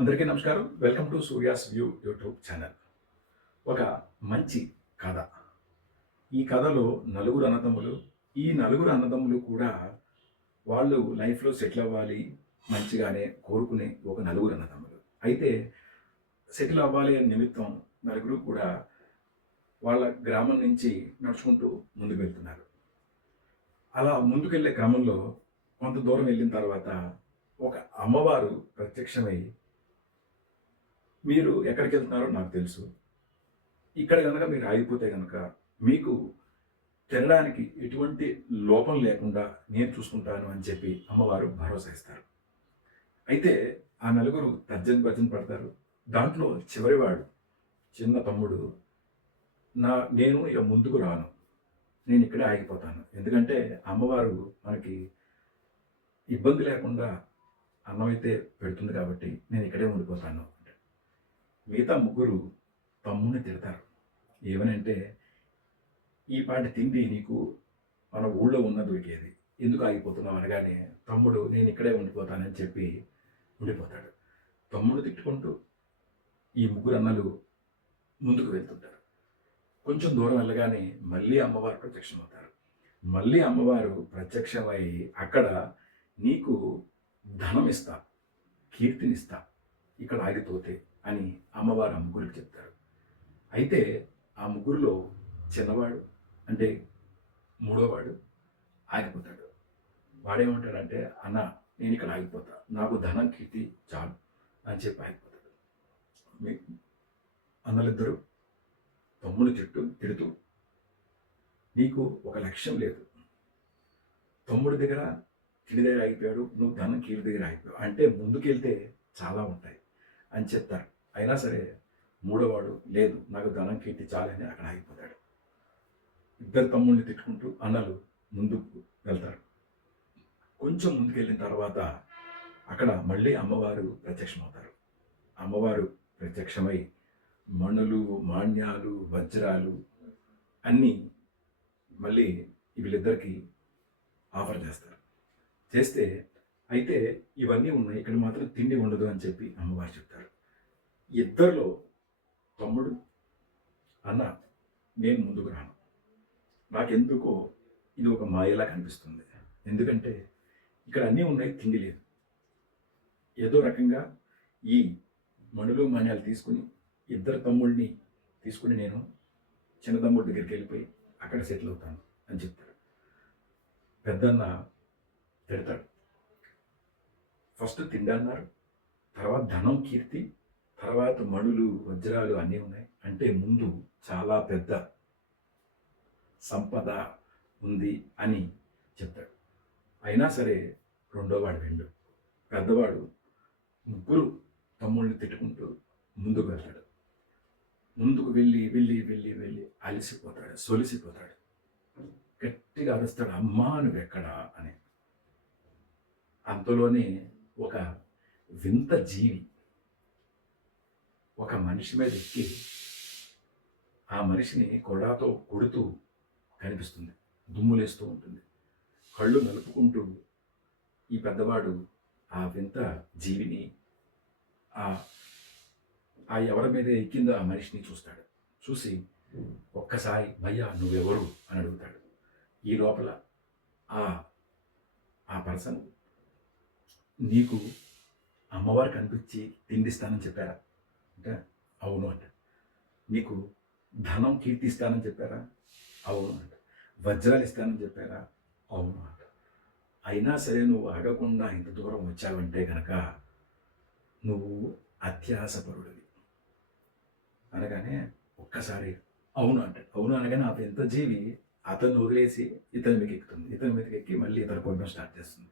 అందరికీ నమస్కారం. Welcome to Surya's view YouTube channel. ఒక మంచి కథ. ఈ కథలో నలుగురు అన్నదమ్ములు. ఈ నలుగురు అన్నదమ్ములు కూడా వాళ్ళు లైఫ్‌లో సెటిల్ అవ్వాలి మంచిగానే కోరుకునే ఒక నలుగురు అన్నదమ్ములు. అయితే సెటిల్ అవ్వాలి అనే నిమిత్తం నలుగురు కూడా వాళ్ళ గ్రామం నుంచి నడుచుకుంటూ ముందుకు వెళ్తున్నారు. అలా ముందుకెళ్ళే క్రమంలో కొంత దూరం వెళ్ళిన తర్వాత ఒక అమ్మవారు ప్రత్యక్షమై, మీరు ఎక్కడికెళ్తున్నారో నాకు తెలుసు. ఇక్కడ గనక మీరు ఆగిపోతే గనక మీకు తినడానికి ఎటువంటి లోపం లేకుండా నేను చూసుకుంటాను అని చెప్పి అమ్మవారు భరోసా ఇస్తారు. అయితే ఆ నలుగురు తర్జన భర్జన పడతారు. దాంట్లో చివరివాడు చిన్న తమ్ముడు, నేను ఇక ముందుకు రాను. నేను ఇక్కడే ఆగిపోతాను. ఎందుకంటే అమ్మవారు మనకి ఇబ్బంది లేకుండా అన్నమైతే పెడుతుంది కాబట్టి నేను ఇక్కడే ఉండిపోతాను. మిగతా ముగ్గురు తమ్ముడిని తిడతారు. ఏమనంటే, ఈ పాటి తిండి నీకు మన ఊళ్ళో ఉన్న దొరికేది, ఎందుకు ఆగిపోతున్నావు అనగానే తమ్ముడు నేను ఇక్కడే ఉండిపోతానని చెప్పి ఉండిపోతాడు. తమ్ముడు తిట్టుకుంటూ ఈ ముగ్గురు అన్నలు ముందుకు వెళ్తుంటారు. కొంచెం దూరం వెళ్ళగానే మళ్ళీ అమ్మవారు ప్రత్యక్షమవుతారు. మళ్ళీ అమ్మవారు ప్రత్యక్షమై అక్కడ నీకు ధనం ఇస్తా, కీర్తినిస్తా ఇక్కడ ఆగిపోతే అని అమ్మవారు ఆ ముగ్గురికి చెప్తారు. అయితే ఆ ముగ్గురులో చిన్నవాడు అంటే మూడోవాడు ఆగిపోతాడు. వాడేమంటాడంటే, అన్న నేను ఇక్కడ ఆగిపోతా, నాకు ధనం కీర్తి చాలు అని చెప్పి ఆగిపోతాడు. మీ అన్నలిద్దరూ తమ్ముడు తిడుతూ నీకు ఒక లక్ష్యం లేదు, తమ్ముడి దగ్గర తిడి దగ్గర ఆగిపోయాడు, నువ్వు ధనం కీర్తి దగ్గర ఆగిపోయావు, అంటే ముందుకెళ్తే చాలా ఉంటాయి అని చెప్తారు. అయినా సరే మూడోవాడు లేదు, నాకు ధనం కీర్తి చాలని అక్కడ ఆగిపోతాడు. ఇద్దరు తమ్ముడిని తిట్టుకుంటూ అన్నలు ముందుకు వెళ్తారు. కొంచెం ముందుకెళ్ళిన తర్వాత అక్కడ మళ్ళీ అమ్మవారు ప్రత్యక్షమవుతారు. అమ్మవారు ప్రత్యక్షమై మణులు, మాణ్యాలు, వజ్రాలు అన్నీ మళ్ళీ వీళ్ళిద్దరికీ ఆఫర్ చేస్తారు. చేస్తే అయితే ఇవన్నీ ఉన్నాయి, ఇక్కడ మాత్రం తిండి ఉండదు అని చెప్పి అమ్మవారు చెప్తారు. ఇద్దరిలో తమ్ముడు, అన్న నేను ముందుకు రాను, నాకెందుకో ఇది ఒక మాయలా కనిపిస్తుంది. ఎందుకంటే ఇక్కడ అన్నీ ఉన్నాయి, తిండి లేదు. ఏదో రకంగా ఈ మణులు మాన్యాలు తీసుకుని ఇద్దరు తమ్ముళ్ళని తీసుకుని నేను చిన్న తమ్ముడి దగ్గరికి వెళ్ళిపోయి అక్కడ సెటిల్ అవుతాను అని చెప్తాడు. పెద్దన్న తిడతాడు. ఫస్ట్ తిండి అన్నారు, తర్వాత ధనం కీర్తి, తర్వాత మణులు వజ్రాలు అన్నీ ఉన్నాయి, అంటే ముందు చాలా పెద్ద సంపద ఉంది అని చెప్తాడు. అయినా సరే రెండోవాడు వెండు. పెద్దవాడు ముగ్గురు తమ్ముళ్ళని తిట్టుకుంటూ ముందుకు వెళ్తాడు. ముందుకు వెళ్ళి వెళ్ళి వెళ్ళి వెళ్ళి అలసిపోతాడు, సొలిసిపోతాడు. గట్టిగా అరుస్తాడు, అమ్మా నువ్వెక్కడా అని. అంతలోనే ఒక వింత జీవి ఒక మనిషి మీద ఎక్కి ఆ మనిషిని కొడాతో కొడుతూ కనిపిస్తుంది. దుమ్ములేస్తూ ఉంటుంది. కళ్ళు నలుపుకుంటూ ఈ పెద్దవాడు ఆ వింత జీవిని, ఆ ఎవరి మీద ఎక్కిందో ఆ మనిషిని చూస్తాడు. చూసి ఒక్కసారి భయ్యా నువ్వెవరు అని అడుగుతాడు. ఈ లోపల ఆ పర్సన్, నీకు అమ్మవారు కనిపించి తిండిస్తానని చెప్పారా అంటే అవును అంట. నీకు ధనం కీర్తి ఇస్తానని చెప్పారా? అవును అంట. వజ్రాలు ఇస్తానని చెప్పారా? అవును అంట. అయినా సరే నువ్వు అడగకుండా ఇంత దూరం వచ్చావంటే కనుక నువ్వు అత్యాసపరుడివి అనగానే ఒక్కసారి అవును అంటాడు. అవును అనగానే ఆ వింత జీవి అతన్ని వదిలేసి ఇతని మీదకి ఎక్కుతుంది. ఇతని మీదకి ఎక్కి మళ్ళీ ఇతర కొట్టడం స్టార్ట్ చేస్తుంది.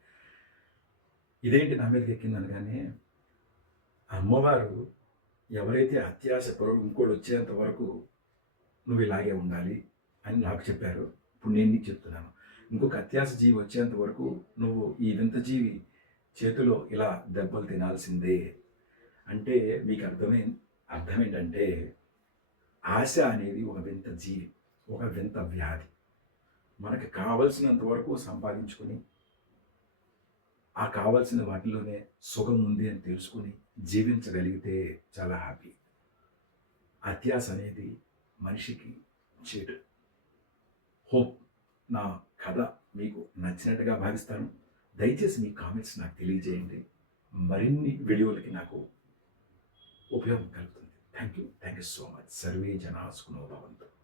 ఇదేంటి నా మీదకి ఎక్కింది అనగానే, అమ్మవారు ఎవరైతే అత్యాసపరుడు ఇంకోటి వచ్చేంత వరకు నువ్వు ఇలాగే ఉండాలి అని నాకు చెప్పారు. ఇప్పుడు నేను నీకు చెప్తున్నాను. ఇంకొక అత్యాస జీవి వచ్చేంత వరకు నువ్వు ఈ వింత జీవి చేతిలో ఇలా దెబ్బలు తినాల్సిందే. అంటే మీకు అర్థం ఏంటంటే, ఆశ అనేది ఒక వింత జీవి, ఒక వింత వ్యాధి. మనకి కావలసినంత వరకు సంపాదించుకొని ఆ కావాల్సిన వాటిలోనే సుఖం ఉంది అని తెలుసుకుని జీవించగలిగితే చాలా హ్యాపీ. అత్యాశ అనేది మనిషికి చేటు. హోప్ నా కథ మీకు నచ్చినట్టుగా భావిస్తాను. దయచేసి మీ కామెంట్స్ నాకు తెలియజేయండి. మరిన్ని వీడియోలకి నాకు ఉపయోగం కలుగుతుంది. Thank you so much. Survey జనా సుఖినో భవంతు.